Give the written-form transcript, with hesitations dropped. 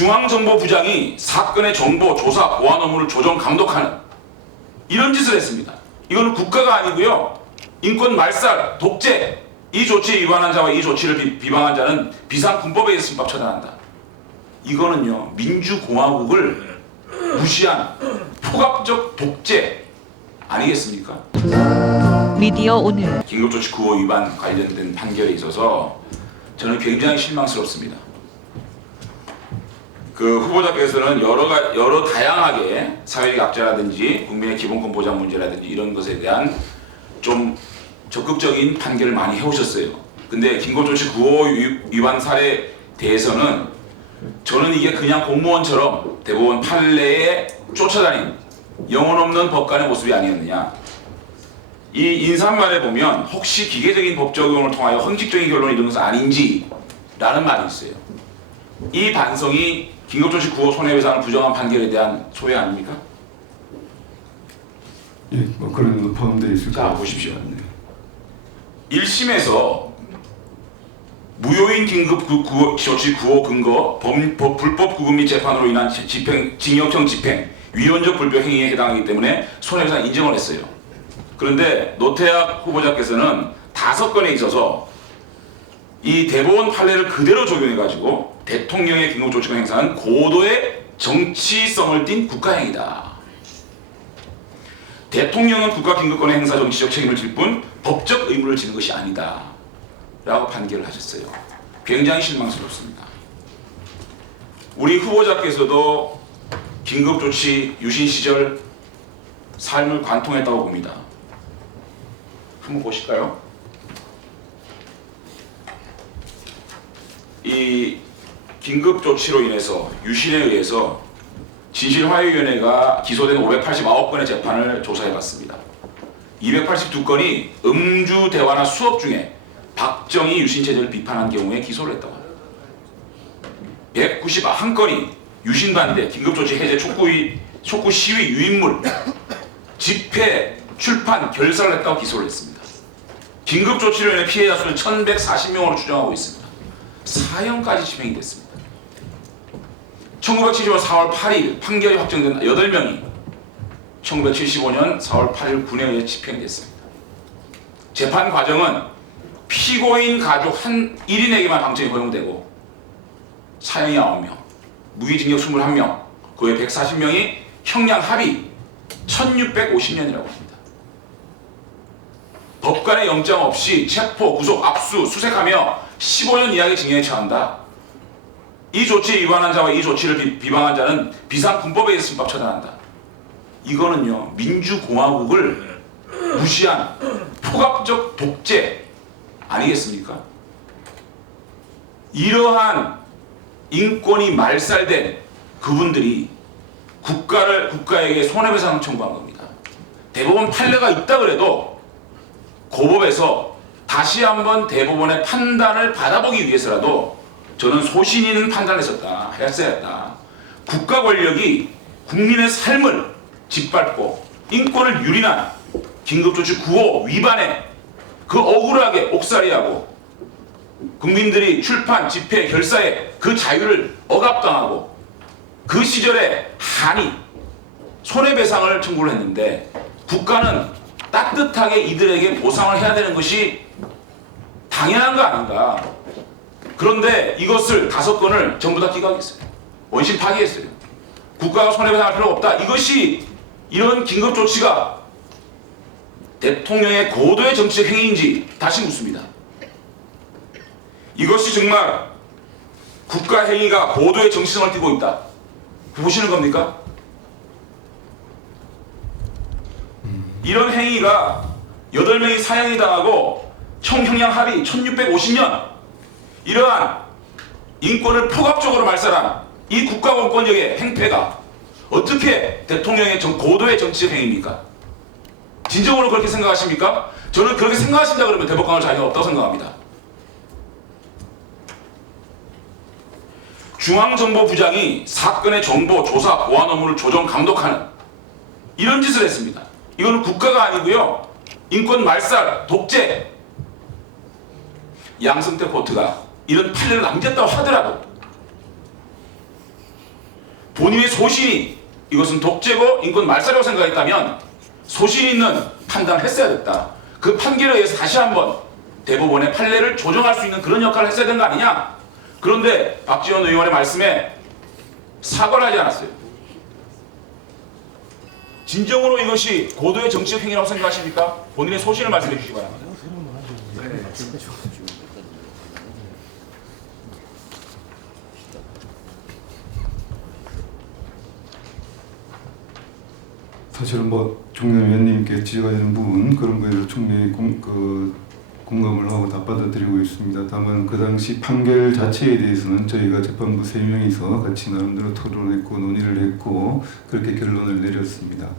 중앙정보부장이 사건의 정보, 조사, 보안 업무를 조정, 감독하는 이런 짓을 했습니다. 이거는 국가가 아니고요. 인권 말살, 독재, 이 조치에 위반한 자와 이 조치를 비방한 자는 비상군법에 의해서 심법 처단한다. 이거는요, 민주공화국을 무시한 포괄적 독재 아니겠습니까? 미디어 오늘 긴급조치 9호 위반 관련된 판결에 있어서 저는 굉장히 실망스럽습니다. 그 후보자께서는 여러 다양하게 사회적 약자라든지 국민의 기본권 보장 문제라든지 이런 것에 대한 좀 적극적인 판결을 많이 해오셨어요. 근데 긴급조치 9호 위반 사례에 대해서는 저는 이게 그냥 공무원처럼 대법원 판례에 쫓아다닌 영혼 없는 법관의 모습이 아니었느냐. 이 인사말에 보면 혹시 기계적인 법 적용을 통하여 형식적인 결론을 이룬 것은 아닌지라는 말이 있어요. 이 반성이 긴급조치 9호 손해배상을 부정한 판결에 대한 소회 아닙니까? 예, 뭐 그런 것도 포함되어 있을 자, 거예요. 보십시오. 1심에서 무효인 긴급조치 9호 근거 불법 구금 및 재판으로 인한 징역형 집행, 위헌적 불법 행위에 해당하기 때문에 손해배상 인정을 했어요. 그런데 노태학 후보자께서는 5건에 있어서 이 대법원 판례를 그대로 적용해가지고 대통령의 긴급조치권 행사는 고도의 정치성을 띤 국가행위다. 대통령은 국가긴급권의 행사 정치적 책임을 질 뿐 법적 의무를 지는 것이 아니다 라고 판결을 하셨어요. 굉장히 실망스럽습니다. 우리 후보자께서도 긴급조치 유신 시절 삶을 관통했다고 봅니다. 한번 보실까요? 이 긴급조치로 인해서 유신에 의해서 진실화해위원회가 기소된 589건의 재판을 조사해봤습니다. 282건이 음주 대화나 수업 중에 박정희 유신체제를 비판한 경우에 기소를 했다고 합니다. 191건이 유신 반대, 긴급조치 해제 촉구 시위 유인물, 집회, 출판, 결사를 했다고 기소를 했습니다. 긴급조치로 인해 피해자 수는 1140명으로 추정하고 있습니다. 사형까지 집행이 됐습니다. 1975년 4월 8일 판결이 확정된 8명이 1975년 4월 8일 군에 의해 집행됐습니다. 재판 과정은 피고인 가족 1인에게만 방청이 허용되고 사형이 9명, 무기징역 21명, 그 외 140명이 형량 합의 1650년이라고 합니다. 법관의 영장 없이 체포, 구속, 압수, 수색하며 15년 이하의 징역에 처한다. 이 조치에 위반한 자와 이 조치를 비방한 자는 비상군법에 의해서 심법 처단한다. 이거는요, 민주공화국을 무시한 포괄적 독재 아니겠습니까? 이러한 인권이 말살된 그분들이 국가에게 손해배상을 청구한 겁니다. 대법원 판례가 있다 그래도 고법에서 다시 한번 대법원의 판단을 받아보기 위해서라도 저는 소신 있는 판단을 했어야 했다. 국가 권력이 국민의 삶을 짓밟고 인권을 유린한 긴급조치 9호 위반에 그 억울하게 옥살이하고 국민들이 출판, 집회, 결사에 그 자유를 억압당하고 그 시절에 한이 손해배상을 청구를 했는데 국가는 따뜻하게 이들에게 보상을 해야 되는 것이 당연한 거 아닌가. 그런데 이것을 5건을 전부 다 기각했어요. 원심 파기했어요. 국가가 손해배상할 필요가 없다. 이것이 이런 긴급조치가 대통령의 고도의 정치적 행위인지 다시 묻습니다. 이것이 정말 국가 행위가 고도의 정치성을 띠고 있다. 보시는 겁니까? 이런 행위가 8명이 사형이 당하고 총 형량 합의 1650년 이러한 인권을 포괄적으로 말살한 이 국가 권력의 행패가 어떻게 대통령의 고도의 정치적 행위입니까? 진정으로 그렇게 생각하십니까? 저는 그렇게 생각하신다 그러면 대법관을 자격이 없다고 생각합니다. 중앙정보부장이 사건의 정보, 조사, 보안 업무를 조정, 감독하는 이런 짓을 했습니다. 이거는 국가가 아니고요. 인권 말살, 독재. 양승태 코र्트가 이런 판례를 남겼다고 하더라도 본인의 소신이 이것은 독재고 인권 말살이라고 생각했다면 소신 있는 판단을 했어야 됐다. 그 판결에 의해서 다시 한번 대법원의 판례를 조정할 수 있는 그런 역할을 했어야 되는 거 아니냐. 그런데 박지원 의원의 말씀에 사과를 하지 않았어요. 진정으로 이것이 고도의 정치적 행위라고 생각하십니까? 본인의 소신을 말씀해 주시기 바랍니다. 사실은 뭐 종련 위원님께 지적하시는 부분 그런 거에 대해서 충분히 공감을 하고 다 받아들이고 있습니다. 다만 그 당시 판결 자체에 대해서는 저희가 재판부 3명이서 같이 나름대로 토론했고 논의를 했고 그렇게 결론을 내렸습니다.